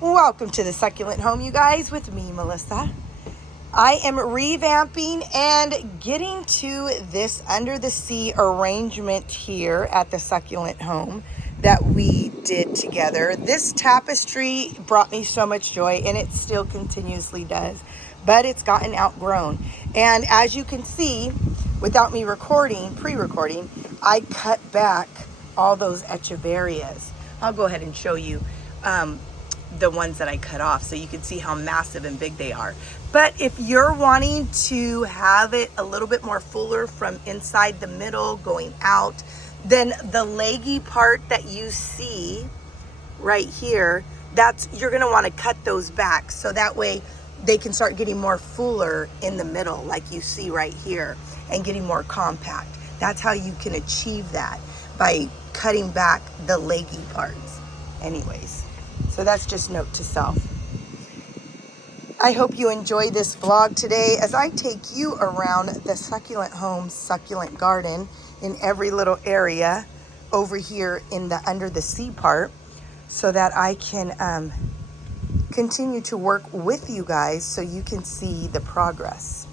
Welcome to the Succulent Home, you guys, with me, Melissa. I am revamping and getting to this under the sea arrangement here at the Succulent Home that we did together. This tapestry brought me so much joy, and it still continuously does, but it's gotten outgrown. And as you can see, without me pre-recording, I cut back all those echeverias. I'll go ahead and show you the ones that I cut off so you can see how massive and big they are. But if you're wanting to have it a little bit more fuller from inside the middle going out, then the leggy part that you see right here, you're gonna want to cut those back so that way they can start getting more fuller in the middle like you see right here and getting more compact. That's how you can achieve that, by cutting back the leggy parts. Anyways, so that's just note to self. I hope you enjoy this vlog today as I take you around the Succulent Home Succulent Garden in every little area over here in the under the sea part, so that I can continue to work with you guys so you can see the progress.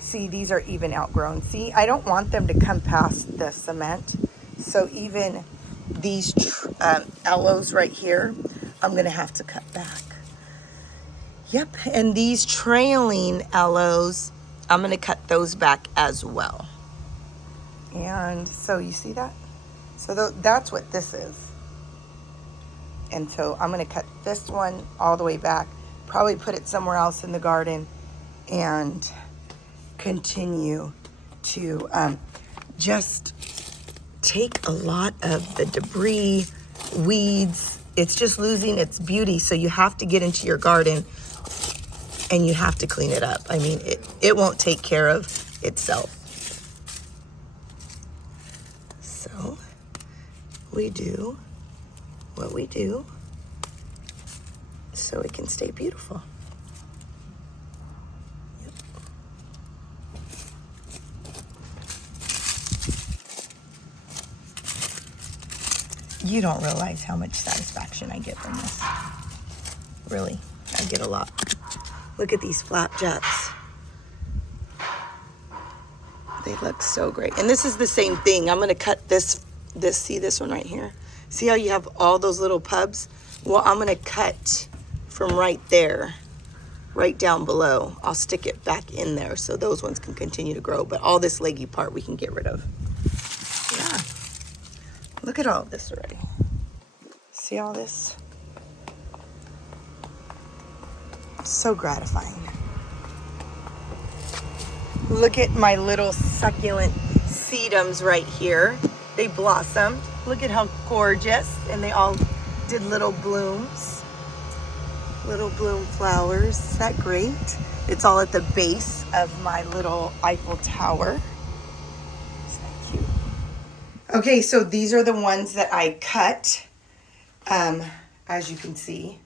See, these are even outgrown. See, I don't want them to come past the cement, so even these aloes right here, I'm gonna have to cut back. Yep, and these trailing aloes, I'm gonna cut those back as well. And so you see that? So that's what this is. And so I'm gonna cut this one all the way back, probably put it somewhere else in the garden, and continue to just take a lot of the debris, weeds. It's just losing its beauty. So you have to get into your garden and you have to clean it up. I mean, it won't take care of itself. So we do what we do so it can stay beautiful. You don't realize how much satisfaction I get from this. Really, I get a lot. Look at these flapjacks. They look so great. And this is the same thing. I'm gonna cut this, see this one right here? See how you have all those little pubs? Well, I'm gonna cut from right there, right down below. I'll stick it back in there so those ones can continue to grow. But all this leggy part we can get rid of. Yeah. Look at all of this already. See all this? So gratifying. Look at my little succulent sedums right here. They blossomed. Look at how gorgeous. And they all did little blooms. Little bloom flowers. Is that great? It's all at the base of my little Eiffel Tower. Okay, so these are the ones that I cut, as you can see.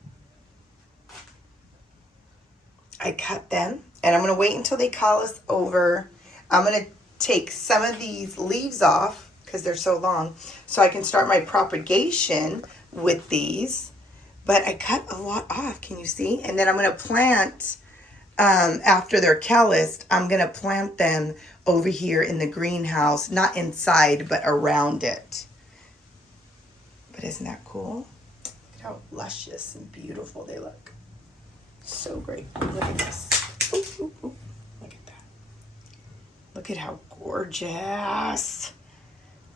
I cut them, and I'm going to wait until they callus over. I'm going to take some of these leaves off because they're so long, so I can start my propagation with these. But I cut a lot off, can you see? And then I'm going to plant, after they're calloused, I'm going to plant them over here in the greenhouse, not inside, but around it. But isn't that cool? Look at how luscious and beautiful they look. So great. Look at this. Ooh, ooh, ooh. Look at that. Look at how gorgeous.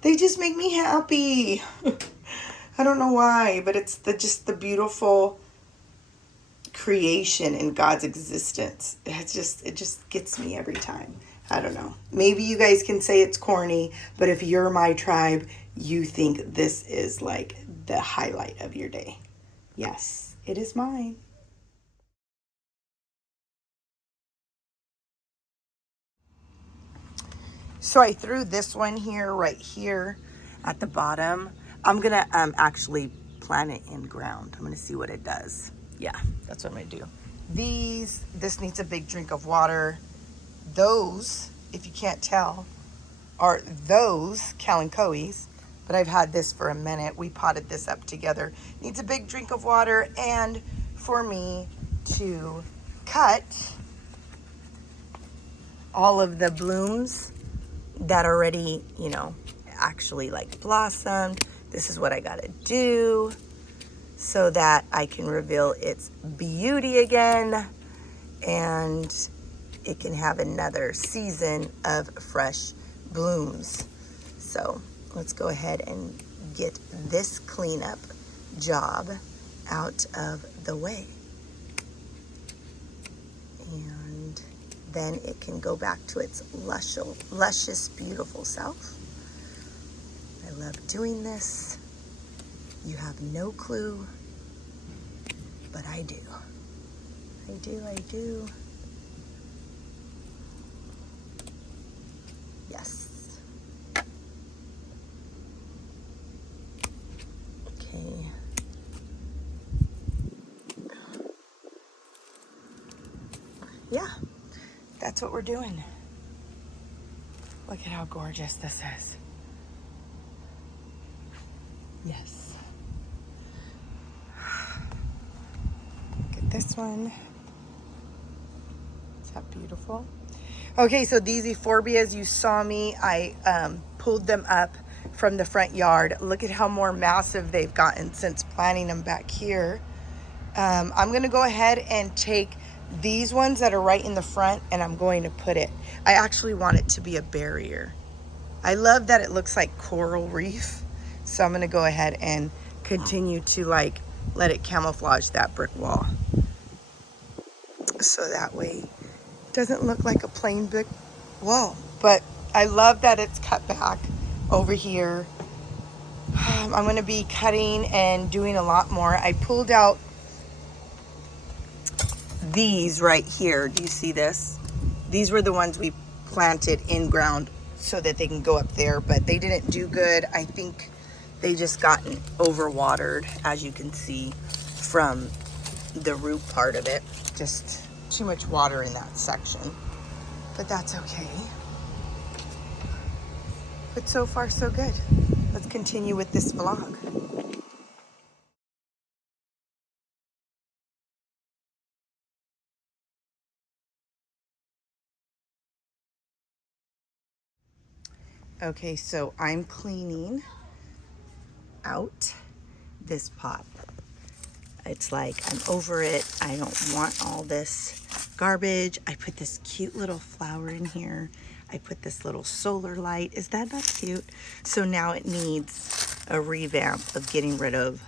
They just make me happy. I don't know why, but it's just the beautiful creation in God's existence. It just gets me every time. I don't know. Maybe you guys can say it's corny, but if you're my tribe, you think this is like the highlight of your day. Yes, it is mine. So I threw this one here, right here at the bottom. I'm gonna actually plant it in ground. I'm gonna see what it does. Yeah, that's what I'm gonna do. This needs a big drink of water. Those, if you can't tell, are those kalanchoes. but I've had this for a minute. We potted this up together. Needs a big drink of water, and for me to cut all of the blooms that already, you know, actually like blossomed. This is what I gotta do so that I can reveal its beauty again and it can have another season of fresh blooms. So let's go ahead and get this cleanup job out of the way. And then it can go back to its luscious, beautiful self. I love doing this. You have no clue, but I do. I do. Yes. Okay. Yeah, that's what we're doing. Look at how gorgeous this is. Yes. Look at this one. Is that beautiful? Okay, so these euphorbias, you saw me, I pulled them up from the front yard. Look at how more massive they've gotten since planting them back here. I'm gonna go ahead and take these ones that are right in the front, and I'm going to put it, I actually want it to be a barrier. I love that it looks like coral reef. So I'm gonna go ahead and continue to like let it camouflage that brick wall. So that way it doesn't look like a plain brick wall. But I love that it's cut back over here. I'm gonna be cutting and doing a lot more. I pulled out these right here. Do you see this? These were the ones we planted in ground so that they can go up there, but they didn't do good. I think they just gotten overwatered, as you can see from the root part of it. Just too much water in that section, but that's okay. But so far so good. Let's continue with this vlog. Okay, so I'm cleaning out this pot. It's like I'm over it. I don't want all this garbage. I put this cute little flower in here. I put this little solar light. Is that not cute? So now it needs a revamp of getting rid of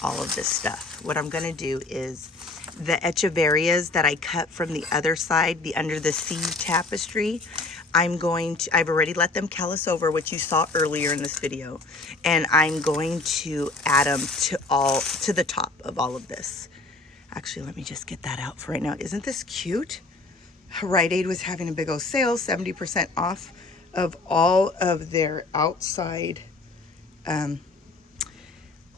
all of this stuff. What I'm gonna do is the echeverias that I cut from the other side, the under the sea tapestry, I've already let them callus over, which you saw earlier in this video, and I'm going to add them to the top of all of this. Actually, let me just get that out for right now. Isn't this cute? Rite Aid was having a big old sale, 70% off of all of their outside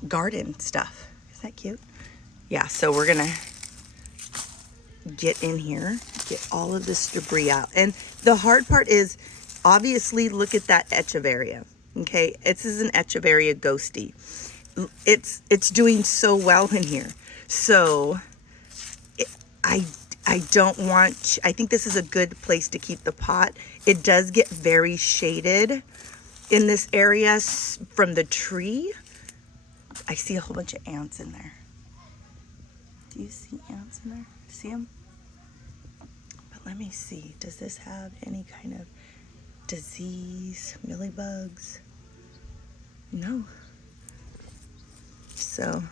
garden stuff. Is that cute? Yeah, so we're gonna get in here, get all of this debris out. And the hard part is, obviously, look at that echeveria. Okay, this is an echeveria ghosty. It's doing so well in here. So I don't want, I think this is a good place to keep the pot. It does get very shaded in this area from the tree. I see a whole bunch of ants in there. Do you see ants in there? See them? But let me see. Does this have any kind of disease, mealybugs? No. So,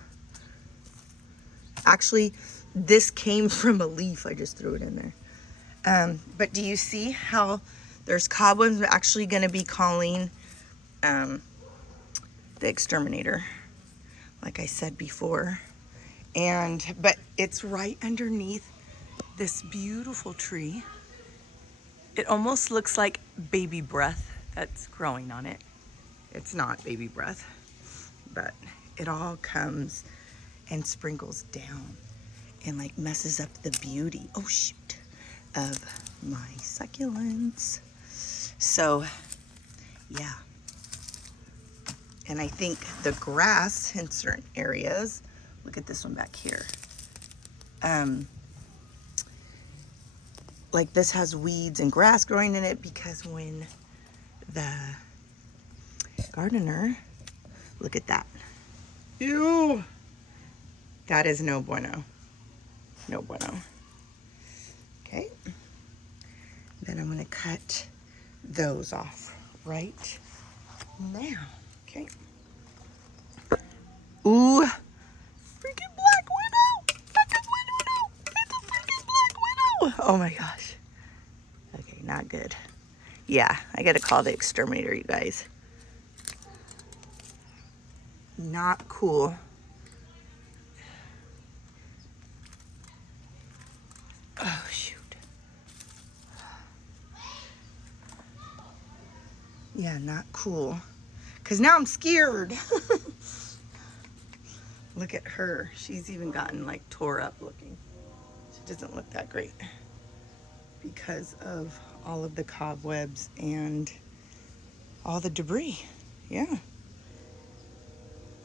actually, this came from a leaf. I just threw it in there. But do you see how there's cobwebs? I'm actually going to be calling the exterminator, like I said before. But it's right underneath this beautiful tree. It almost looks like baby breath that's growing on it. It's not baby breath, but it all comes and sprinkles down and like messes up the beauty, oh shoot, of my succulents. So yeah, And I think the grass in certain areas, look at this one back here. Like this has weeds and grass growing in it because when the gardener, look at that. Ew. That is no bueno. No bueno. Okay. Then I'm gonna cut those off right now. Okay. Ooh. Freaking black widow. Freaking widow. It's a freaking black widow. Oh my gosh. Okay, not good. Yeah, I gotta call the exterminator, you guys. Not cool. Oh, shoot. Yeah, not cool. Because now I'm scared. Look at her. She's even gotten like tore up looking. She doesn't look that great because of all of the cobwebs and all the debris. Yeah.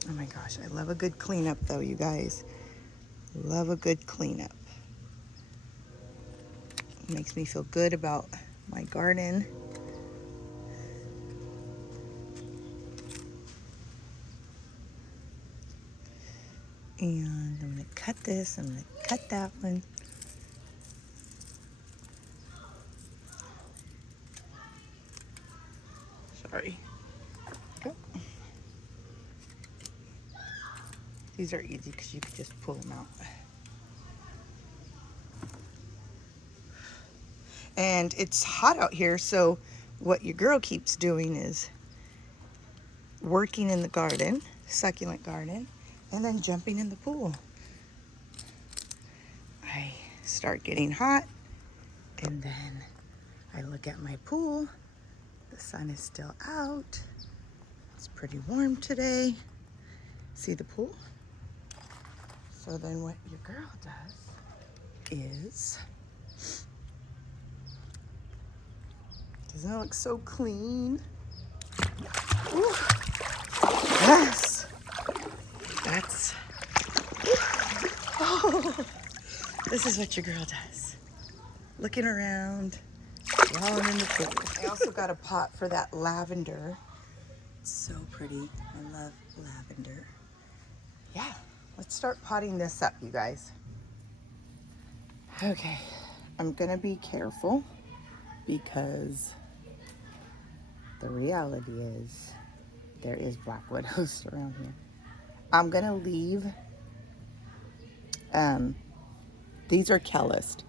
Oh my gosh, I love a good cleanup though, you guys. Love a good cleanup. It makes me feel good about my garden. And I'm gonna cut this, I'm gonna cut that one. Sorry. Go. These are easy because you can just pull them out. And it's hot out here, so what your girl keeps doing is working in the garden, succulent garden, and then jumping in the pool. I start getting hot, and then I look at my pool. The sun is still out. It's pretty warm today. See the pool? So then what your girl does is, doesn't it look so clean? Ooh. Yes. That's, oh, this is what your girl does. Looking around, crawling in the pool. I also got a pot for that lavender. It's so pretty. I love lavender. Yeah, let's start potting this up, you guys. Okay, I'm gonna be careful because the reality is there is black widows around here. I'm gonna leave, these are calloused,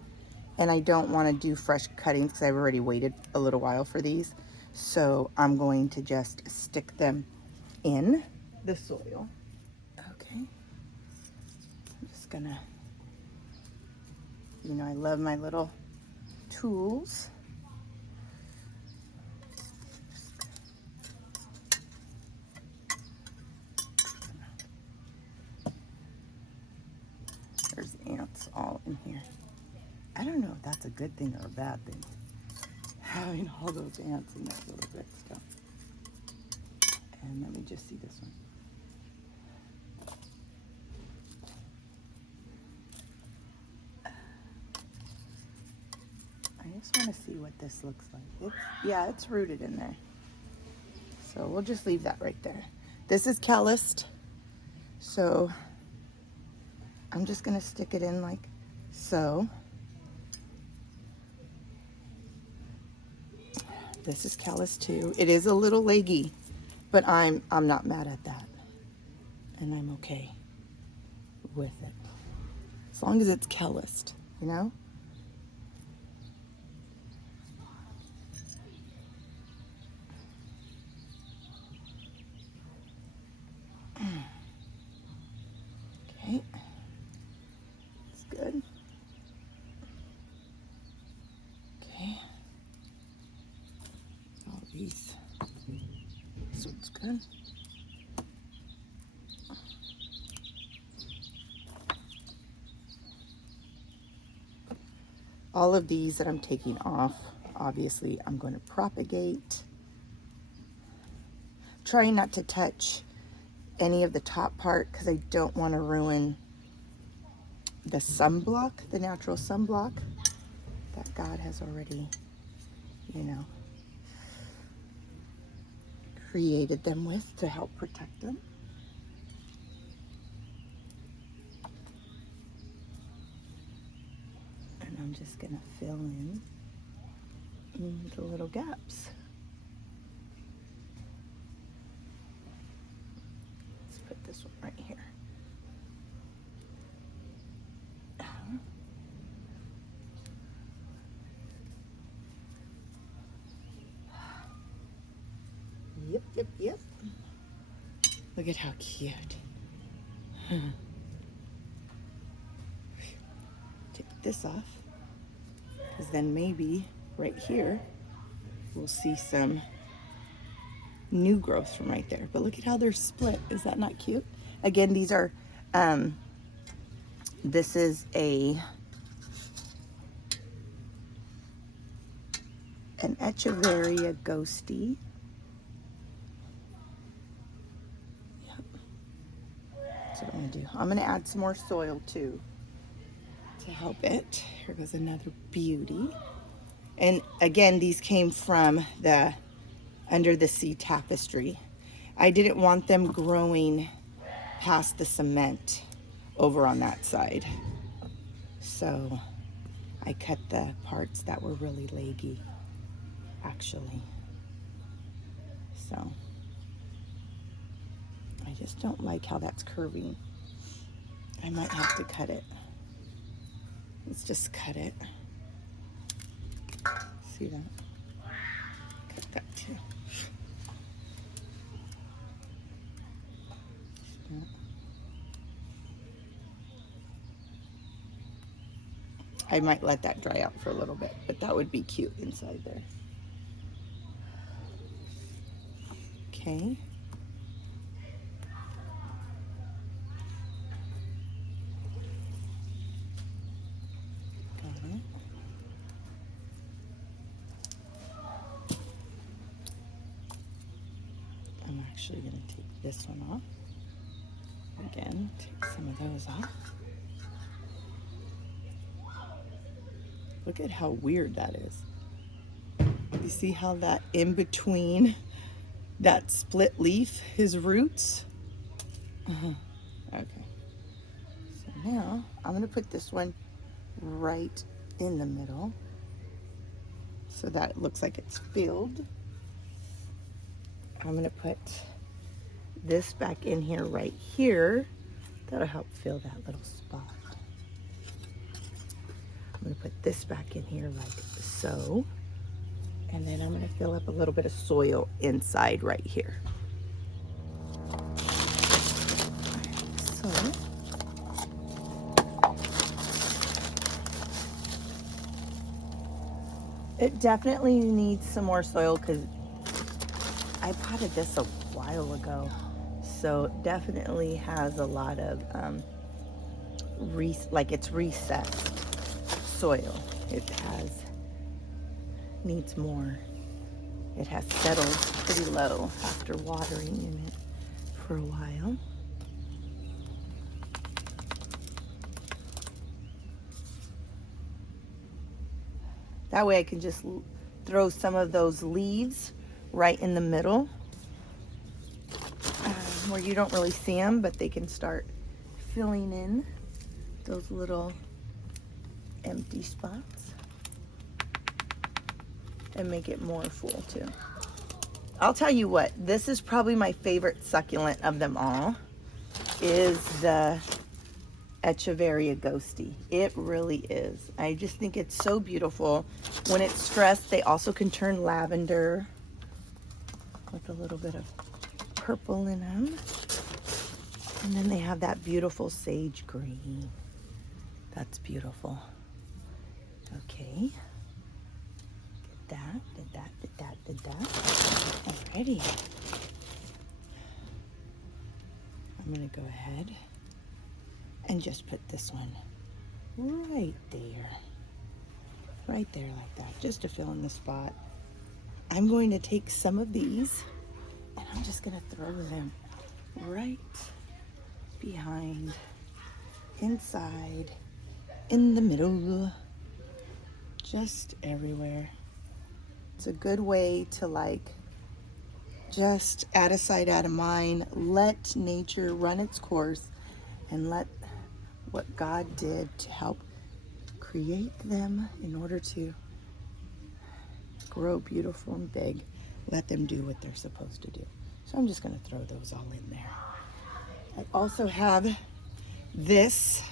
and I don't wanna do fresh cuttings because I've already waited a little while for these. So I'm going to just stick them in the soil. Okay, I'm just gonna, you know, I love my little tools. There's ants all in here. I don't know if that's a good thing or a bad thing, having all those ants in that little bit stuff. And let me just see this one. I just want to see what this looks like. Yeah, it's rooted in there. So we'll just leave that right there. This is calloused, so I'm just gonna stick it in like so. This is calloused too. It is a little leggy, but I'm not mad at that, and I'm okay with it as long as it's calloused, you know. Okay, it's good. Okay, all these. This one's good. All of these that I'm taking off, obviously I'm going to propagate. trying not to touch any of the top part because I don't want to ruin the sunblock, the natural sunblock that God has already, you know, created them with to help protect them. And I'm just gonna fill in the little gaps. Let's put this one right here. Yep. Look at how cute. Take this off, because then maybe right here we'll see some new growth from right there. But look at how they're split. Is that not cute? Again, these are, this is an Echeveria ghosty. That's what I'm gonna do. I'm gonna add some more soil too to help it. Here goes another beauty. And again, these came from the Under the Sea tapestry. I didn't want them growing past the cement over on that side. So I cut the parts that were really leggy, actually. So I just don't like how that's curving. I might have to cut it. Let's just cut it. See that? Cut that too. Yeah. I might let that dry out for a little bit, but that would be cute inside there. Okay. Got it. I'm actually going to take this one off. Again, take some of those off. Look at how weird that is. You see how that in between that split leaf, his roots? Okay. So now I'm going to put this one right in the middle so that it looks like it's filled. I'm going to put this back in here right here. That'll help fill that little spot. I'm going to put this back in here like so. And then I'm going to fill up a little bit of soil inside right here. So it definitely needs some more soil because I potted this a while ago. So it definitely has a lot of like it's recessed soil. It needs more. It has settled pretty low after watering in it for a while. That way I can just throw some of those leaves right in the middle where you don't really see them, but they can start filling in those little empty spots and make it more full too. I'll tell you what, this is probably my favorite succulent of them all, is the Echeveria ghosty. It really is. I just think it's so beautiful. When it's stressed, they also can turn lavender with a little bit of purple in them. And then they have that beautiful sage green. That's beautiful. Okay. Did that. Alrighty. I'm gonna go ahead and just put this one right there. Right there like that, just to fill in the spot. I'm going to take some of these And I'm just gonna throw them right behind, inside, in the middle, just everywhere. It's a good way to like just out of sight, out of mind, let nature run its course and let what God did to help create them in order to grow beautiful and big, let them do what they're supposed to do. So I'm just gonna throw those all in there. I also have this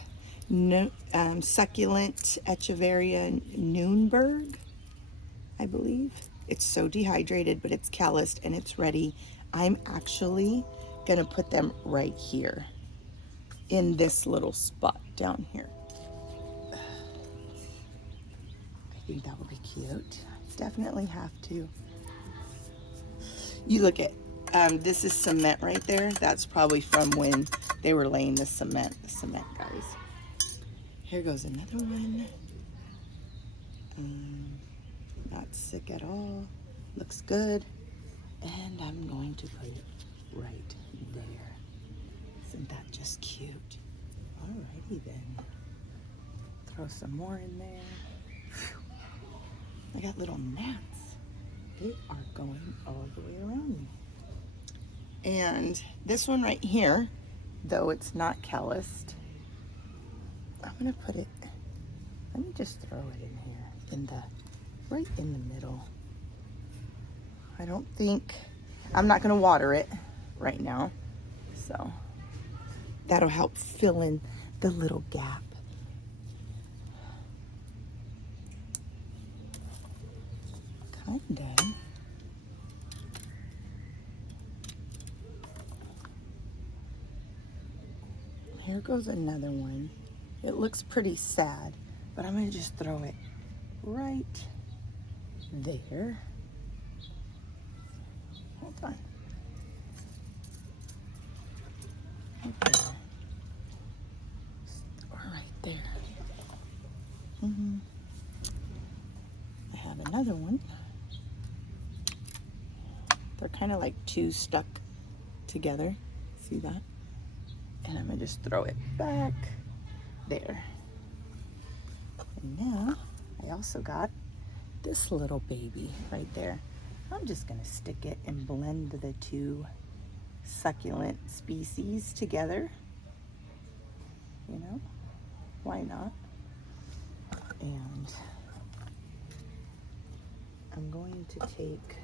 succulent Echeveria Noonberg, I believe. It's so dehydrated, but it's calloused and it's ready. I'm actually gonna put them right here in this little spot down here. I think that would be cute. Definitely have to. You look at, this is cement right there. That's probably from when they were laying the cement guys. Here goes another one. Not sick at all. Looks good. And I'm going to put it right there. Isn't that just cute? Alrighty then. Throw some more in there. Whew. I got little gnats. They are going all the way around me. And this one right here, though it's not calloused, I'm gonna put it, let me just throw it in here, right in the middle. I don't think, I'm not gonna water it right now, so that'll help fill in the little gap. Kinda. Here goes another one. It looks pretty sad, but I'm gonna just throw it right there. Hold on. Okay. Right there. I have another one. They're kind of like two stuck together. See that? And I'm gonna just throw it back there. And now I also got this little baby right there. I'm just gonna stick it and blend the two succulent species together. You know, why not? And I'm going to take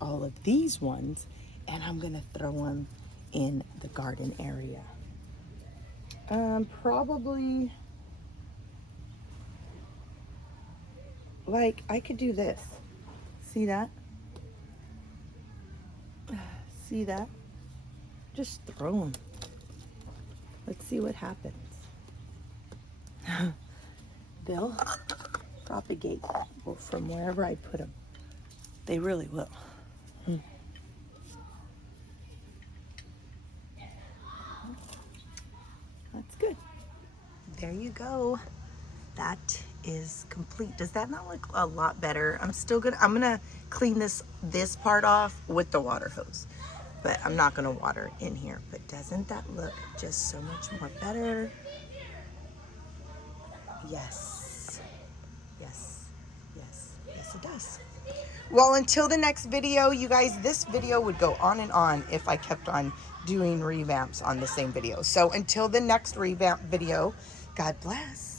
all of these ones and I'm gonna throw them in the garden area. Probably like I could do this. See that? See that? Just throw them. Let's see what happens. They'll propagate from wherever I put them. They really will. That's good. There you go. That is complete. Does that not look a lot better? I'm gonna clean this part off with the water hose, but I'm not gonna water in here. But doesn't that look just so much more better? Yes, yes, yes, yes it does. Well, until the next video, you guys, this video would go on and on if I kept on doing revamps on the same video. So until the next revamp video, God bless.